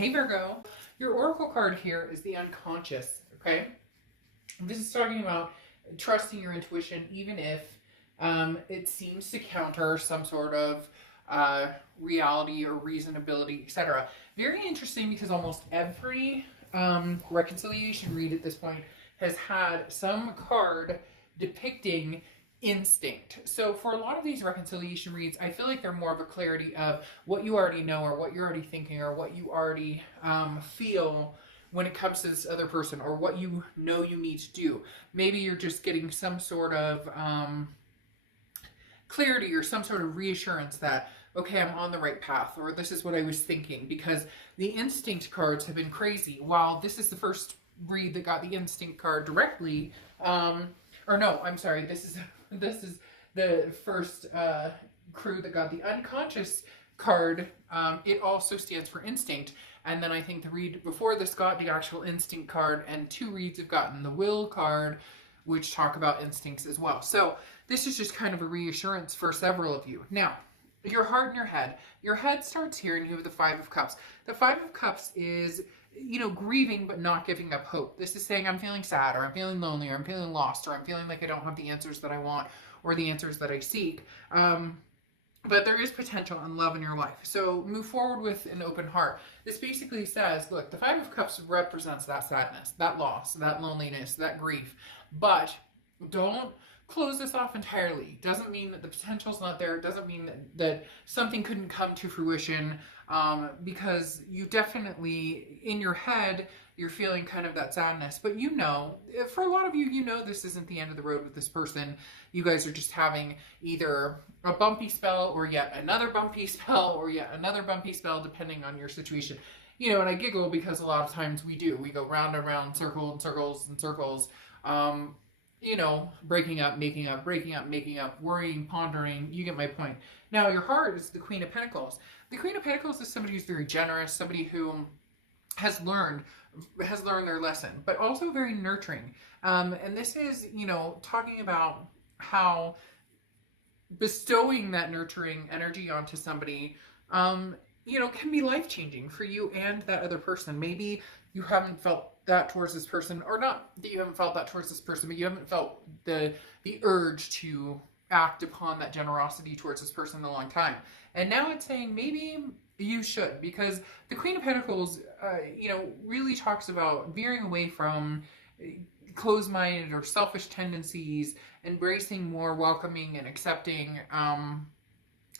Hey Virgo, your oracle card here is the unconscious, okay? This is talking about trusting your intuition even if it seems to counter some sort of reality or reasonability, etc. Very interesting because almost every reconciliation read at this point has had some card depicting instinct. So for a lot of these reconciliation reads, I feel like they're more of a clarity of what you already know or what you're already thinking or what you already feel when it comes to this other person or what you know you need to do. Maybe you're just getting some sort of clarity or some sort of reassurance that, okay, I'm on the right path, or this is what I was thinking, because the instinct cards have been crazy. While this is the first read that got the instinct card directly, or no, I'm sorry, this is the first crew that got the unconscious card. It also stands for instinct. And then I think the read before this got the actual instinct card, and 2 reads have gotten the will card, which talk about instincts as well. So this is just kind of a reassurance for several of you. Now, your heart and your head. Your head starts here and you have the 5 of Cups. The 5 of Cups is, grieving but not giving up hope. This is saying I'm feeling sad, or I'm feeling lonely, or I'm feeling lost, or I'm feeling like I don't have the answers that I want or the answers that I seek. But there is potential and love in your life. So move forward with an open heart. This basically says, look, the 5 of Cups represents that sadness, that loss, that loneliness, that grief. But don't close this off entirely. Doesn't mean that the potential's not there. Doesn't mean that something couldn't come to fruition, because you definitely, in your head, you're feeling kind of that sadness. But for a lot of you, this isn't the end of the road with this person. You guys are just having either a bumpy spell or yet another bumpy spell or yet another bumpy spell, depending on your situation. And I giggle because a lot of times we go round and round, circle and circles and circles. Breaking up, making up, breaking up, making up, worrying, pondering. You get my point. Now, your heart is the Queen of Pentacles. The Queen of Pentacles is somebody who's very generous, somebody who has learned their lesson, but also very nurturing. And this is, talking about how bestowing that nurturing energy onto somebody, can be life-changing for you and that other person. Maybe you haven't felt that towards this person, or not that you haven't felt that towards this person, but you haven't felt the urge to act upon that generosity towards this person in a long time. And now it's saying maybe you should, because the Queen of Pentacles, really talks about veering away from closed-minded or selfish tendencies, embracing more welcoming and accepting, and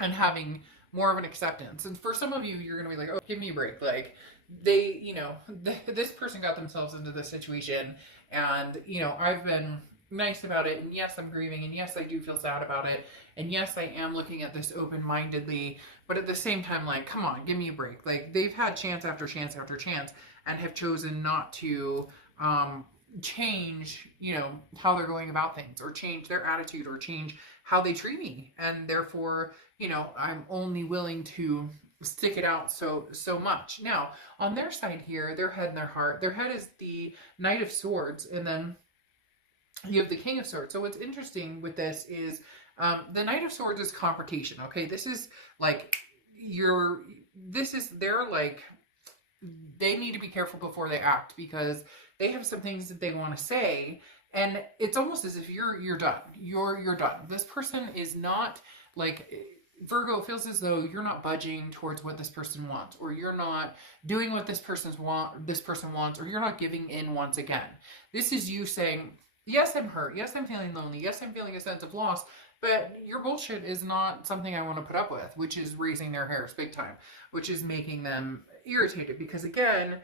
having more of an acceptance. And for some of you, you're going to be like, oh, give me a break. Like, this person got themselves into this situation, and, I've been nice about it, and yes, I'm grieving, and yes, I do feel sad about it, and yes, I am looking at this open-mindedly, but at the same time, like, come on, give me a break. Like, they've had chance after chance after chance, and have chosen not to, change, how they're going about things, or change their attitude, or change how they treat me, and therefore, I'm only willing to stick it out so much. Now, on their side here, their head and their heart, their head is the Knight of Swords, and then you have the King of Swords. So what's interesting with this is the Knight of Swords is confrontation, okay? This is like they need to be careful before they act, because they have some things that they want to say, and it's almost as if you're done. You're done. This person is not, like, Virgo, feels as though you're not budging towards what this person wants, or you're not doing what this person wants, or you're not giving in once again. This is you saying, yes, I'm hurt. Yes, I'm feeling lonely. Yes, I'm feeling a sense of loss, but your bullshit is not something I want to put up with, which is raising their hairs big time, which is making them irritated, because again,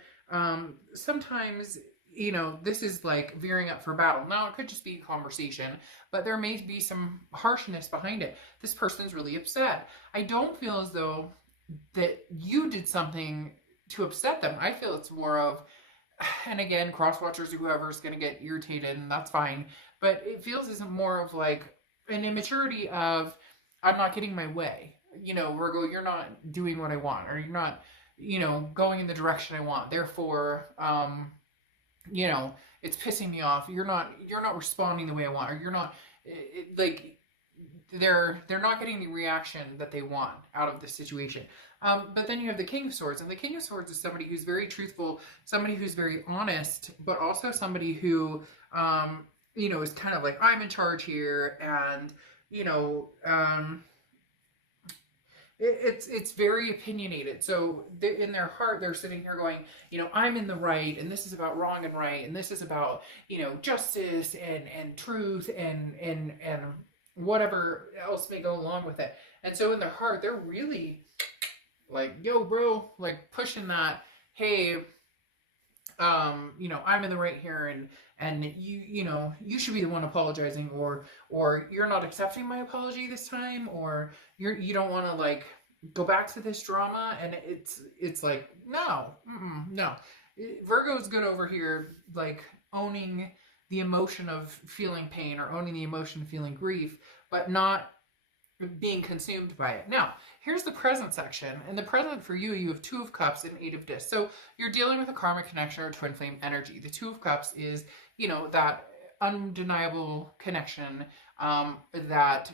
sometimes, this is like veering up for battle. Now, it could just be a conversation, but there may be some harshness behind it. This person's really upset. I don't feel as though that you did something to upset them. I feel it's more of, and again, cross-watchers or whoever's going to get irritated, and that's fine, but it feels as more of like an immaturity of, I'm not getting my way. Virgo, you're not doing what I want, or you're not, going in the direction I want. Therefore, it's pissing me off. You're not responding the way I want, or you're not, like, they're not getting the reaction that they want out of this situation. But then you have the King of Swords, and the King of Swords is somebody who's very truthful, somebody who's very honest, but also somebody who, you know, is kind of like, I'm in charge here, and, you know, it's very opinionated. So in their heart, they're sitting here going, you know, I'm in the right, and this is about wrong and right, and this is about, you know, justice and truth and whatever else may go along with it. And so in their heart, they're really like, yo, bro, like pushing that, hey, you know, I'm in the right here, and you know, you should be the one apologizing, or you're not accepting my apology this time, or you don't want to like go back to this drama. And it's like, no, no. Virgo's good over here, like owning the emotion of feeling pain, or owning the emotion of feeling grief, but not being consumed by it. Now, here's the present section. In the present for you, you have Two of Cups and Eight of Discs. So you're dealing with a karmic connection or twin flame energy. The Two of Cups is, you know, that undeniable connection that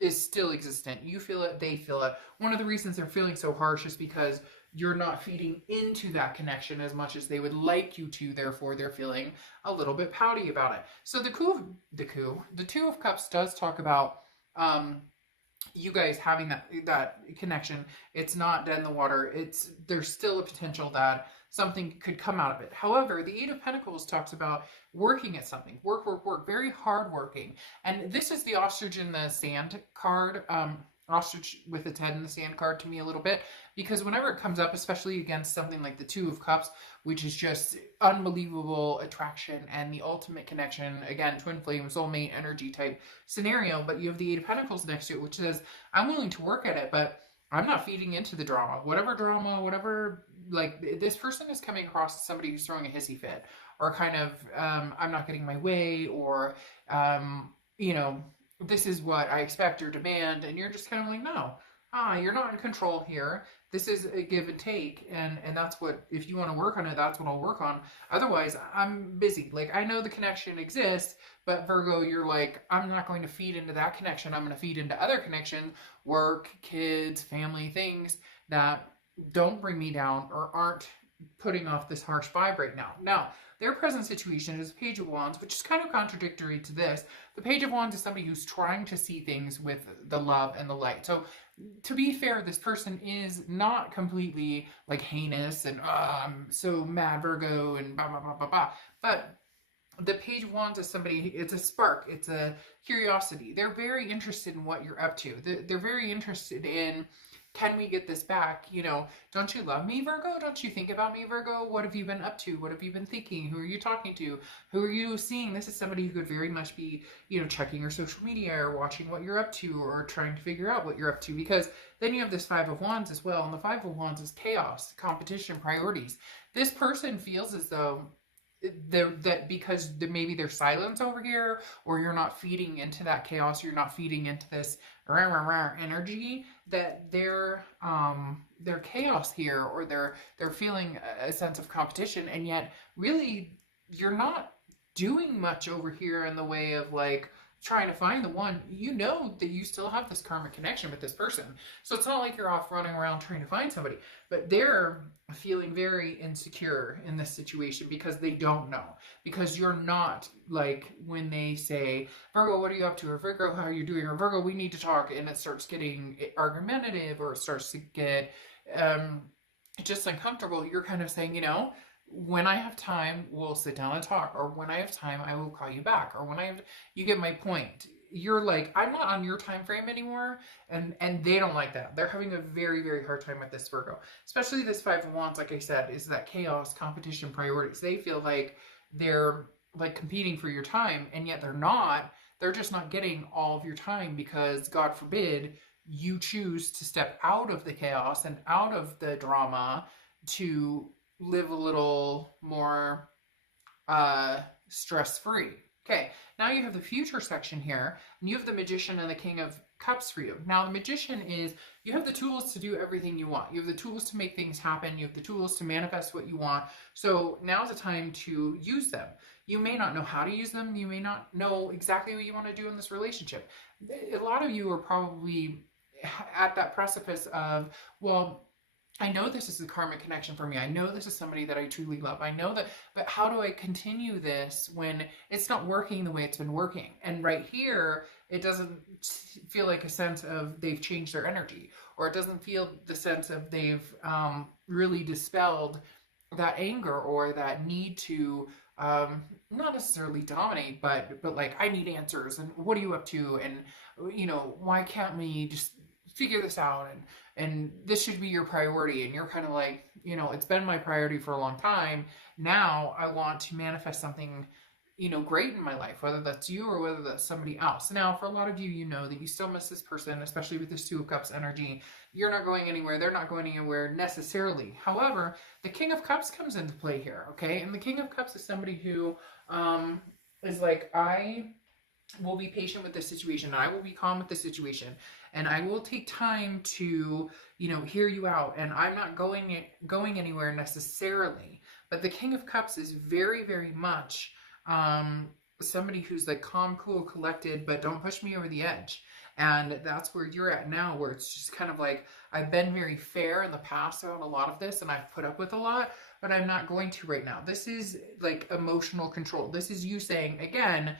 is still existent. You feel it, they feel it. One of the reasons they're feeling so harsh is because you're not feeding into that connection as much as they would like you to. Therefore, they're feeling a little bit pouty about it. So the Two of Cups does talk about you guys having that connection. It's not dead in the water. There's still a potential that something could come out of it. However, the Eight of Pentacles talks about working at something. Work, very hard working. And this is the ostrich in the sand card. Ostrich with its head in the sand card to me a little bit, because whenever it comes up, especially against something like the Two of Cups, which is just unbelievable attraction and the ultimate connection, again, twin flame, soulmate energy type scenario, but you have the Eight of Pentacles next to it, which says, I'm willing to work at it, but I'm not feeding into the drama, whatever, like, this person is coming across as somebody who's throwing a hissy fit, or kind of, I'm not getting my way, or, you know, this is what I expect or demand, and you're just kind of like, no, you're not in control here. This is a give and take, and that's what, if you want to work on it, that's what I'll work on. Otherwise, I'm busy. Like, I know the connection exists, but Virgo, you're like, I'm not going to feed into that connection. I'm going to feed into other connections, work, kids, family, things that don't bring me down or aren't putting off this harsh vibe right now. Now, their present situation is Page of Wands, which is kind of contradictory to this. The Page of Wands is somebody who's trying to see things with the love and the light. So, to be fair, this person is not completely like heinous and I'm so mad, Virgo, and blah, blah, blah, blah, blah. But the Page of Wands is somebody, it's a spark, it's a curiosity. They're very interested in what you're up to. They're very interested in, can we get this back? You know, don't you love me, Virgo? Don't you think about me, Virgo? What have you been up to? What have you been thinking? Who are you talking to? Who are you seeing? This is somebody who could very much be, you know, checking your social media or watching what you're up to or trying to figure out what you're up to, because then you have this Five of Wands as well. And the Five of Wands is chaos, competition, priorities. This person feels as though that because maybe there's silence over here, or you're not feeding into that chaos, you're not feeding into this rah, rah, rah energy, that they're chaos here, or they're feeling a sense of competition, and yet really you're not doing much over here in the way of like trying to find the one. You know that you still have this karmic connection with this person, so it's not like you're off running around trying to find somebody, but they're feeling very insecure in this situation because they don't know, because you're not like, when they say, Virgo, what are you up to? Or Virgo, how are you doing? Or Virgo, we need to talk, and it starts getting argumentative, or it starts to get just uncomfortable. You're kind of saying, you know, when I have time, we'll sit down and talk, or when I have time, I will call you back, or when you get my point. You're like, I'm not on your time frame anymore, and they don't like that. They're having a very, very hard time with this, Virgo. Especially this Five of Wands, like I said, is that chaos, competition, priorities. They feel like they're like competing for your time, and yet they're not. They're just not getting all of your time because, God forbid, you choose to step out of the chaos and out of the drama to live a little more stress-free. Okay, now you have the future section here, and you have the Magician and the King of Cups for you. Now, the Magician is, you have the tools to do everything you want. You have the tools to make things happen. You have the tools to manifest what you want. So now's the time to use them. You may not know how to use them. You may not know exactly what you want to do in this relationship. A lot of you are probably at that precipice of, well, I know this is a karmic connection for me. I know this is somebody that I truly love. I know that, but how do I continue this when it's not working the way it's been working? And right here, it doesn't feel like a sense of they've changed their energy, or it doesn't feel the sense of they've really dispelled that anger or that need to not necessarily dominate, but like, I need answers, and what are you up to, and you know, why can't we just figure this out, and this should be your priority. And you're kind of like, you know, it's been my priority for a long time. Now I want to manifest something, you know, great in my life, whether that's you or whether that's somebody else. Now, for a lot of you, you know that you still miss this person, especially with this Two of Cups energy. You're not going anywhere. They're not going anywhere necessarily. However, the King of Cups comes into play here, okay? And the King of Cups is somebody who is like, I will be patient with this situation. I will be calm with this situation, and I will take time to, you know, hear you out. And I'm not going anywhere necessarily. But the King of Cups is very, very much somebody who's like calm, cool, collected, but don't push me over the edge. And that's where you're at now, where it's just kind of like, I've been very fair in the past on a lot of this, and I've put up with a lot, but I'm not going to right now. This is like emotional control. This is you saying, again,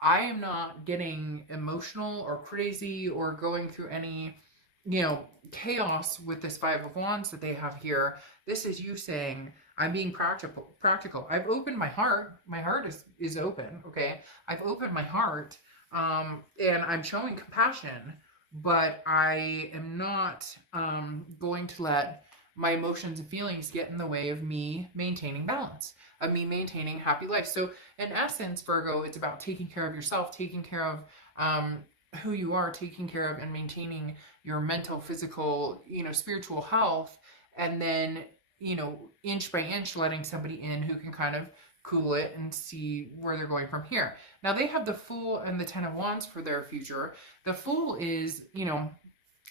I am not getting emotional or crazy or going through any, you know, chaos with this Five of Wands that they have here. This is you saying, I'm being practical. I've opened my heart. My heart is open, okay? I've opened my heart, and I'm showing compassion, but I am not going to let my emotions and feelings get in the way of me maintaining balance, of me maintaining happy life. So in essence, Virgo, it's about taking care of yourself, taking care of who you are, taking care of and maintaining your mental, physical, you know, spiritual health, and then, you know, inch by inch letting somebody in who can kind of cool it and see where they're going from here. Now, they have the Fool and the Ten of Wands for their future. The Fool is, you know,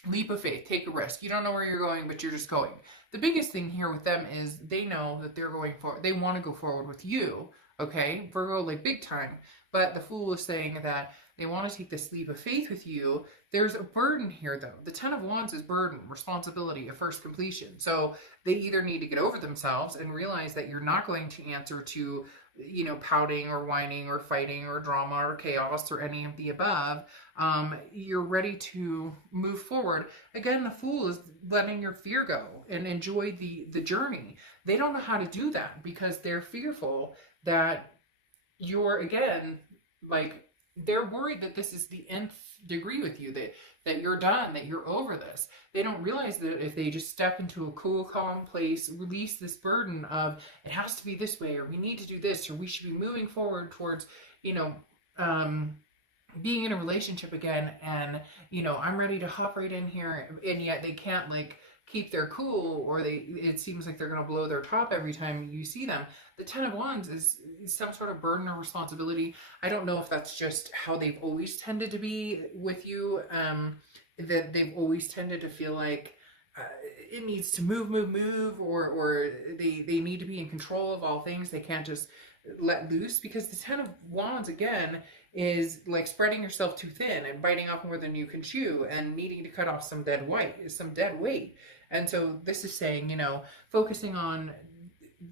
leap of faith, take a risk. You don't know where you're going, but you're just going. The biggest thing here with them is they know that they're going for, they want to go forward with you, okay? Virgo, like big time. But the Fool is saying that they want to take this leap of faith with you. There's a burden here, though. The Ten of Wands is burden, responsibility, a first completion. So they either need to get over themselves and realize that you're not going to answer to, you know, pouting or whining or fighting or drama or chaos or any of the above. You're ready to move forward. Again, the Fool is letting your fear go and enjoy the journey. They don't know how to do that because they're fearful that you're, again, like, they're worried that this is the nth degree with you, that you're done, that you're over this. They don't realize that if they just step into a cool, calm place, release this burden of, it has to be this way, or we need to do this, or we should be moving forward towards, you know, being in a relationship again, and, you know, I'm ready to hop right in here, and yet they can't, like, keep their cool, or it seems like they're going to blow their top every time you see them. The Ten of Wands is some sort of burden or responsibility. I don't know if that's just how they've always tended to be with you, that they've always tended to feel like it needs to move, or they need to be in control of all things. They can't just let loose, because the Ten of Wands, again, is like spreading yourself too thin and biting off more than you can chew and needing to cut off some dead weight. And so this is saying, you know, focusing on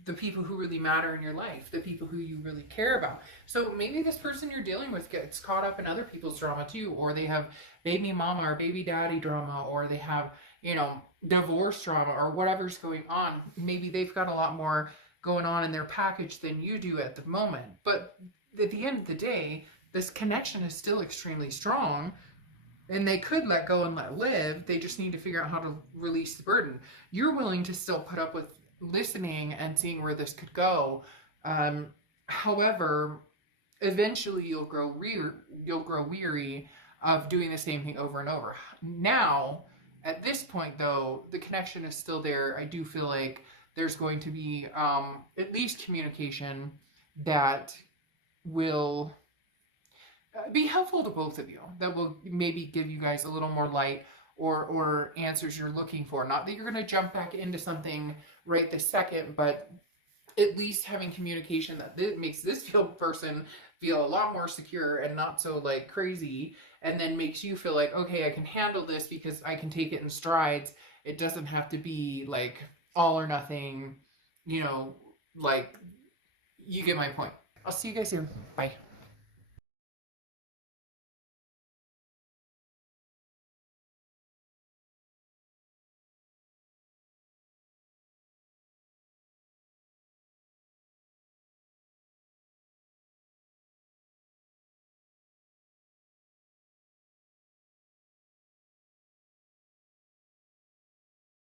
the people who really matter in your life, the people who you really care about. So maybe this person you're dealing with gets caught up in other people's drama too, or they have baby mama or baby daddy drama, or they have, you know, divorce drama, or whatever's going on. Maybe they've got a lot more going on in their package than you do at the moment. But at the end of the day, this connection is still extremely strong, and they could let go and let live. They just need to figure out how to release the burden. You're willing to still put up with listening and seeing where this could go. However, eventually you'll grow weary of doing the same thing over and over. Now, at this point, though, the connection is still there. I do feel like there's going to be at least communication that will be helpful to both of you. That will maybe give you guys a little more light or answers you're looking for. Not that you're going to jump back into something right this second, but at least having communication that makes this person feel a lot more secure and not so like crazy, and then makes you feel like, okay, I can handle this because I can take it in strides. It doesn't have to be like all or nothing, you know, like, you get my point. I'll see you guys soon. Bye.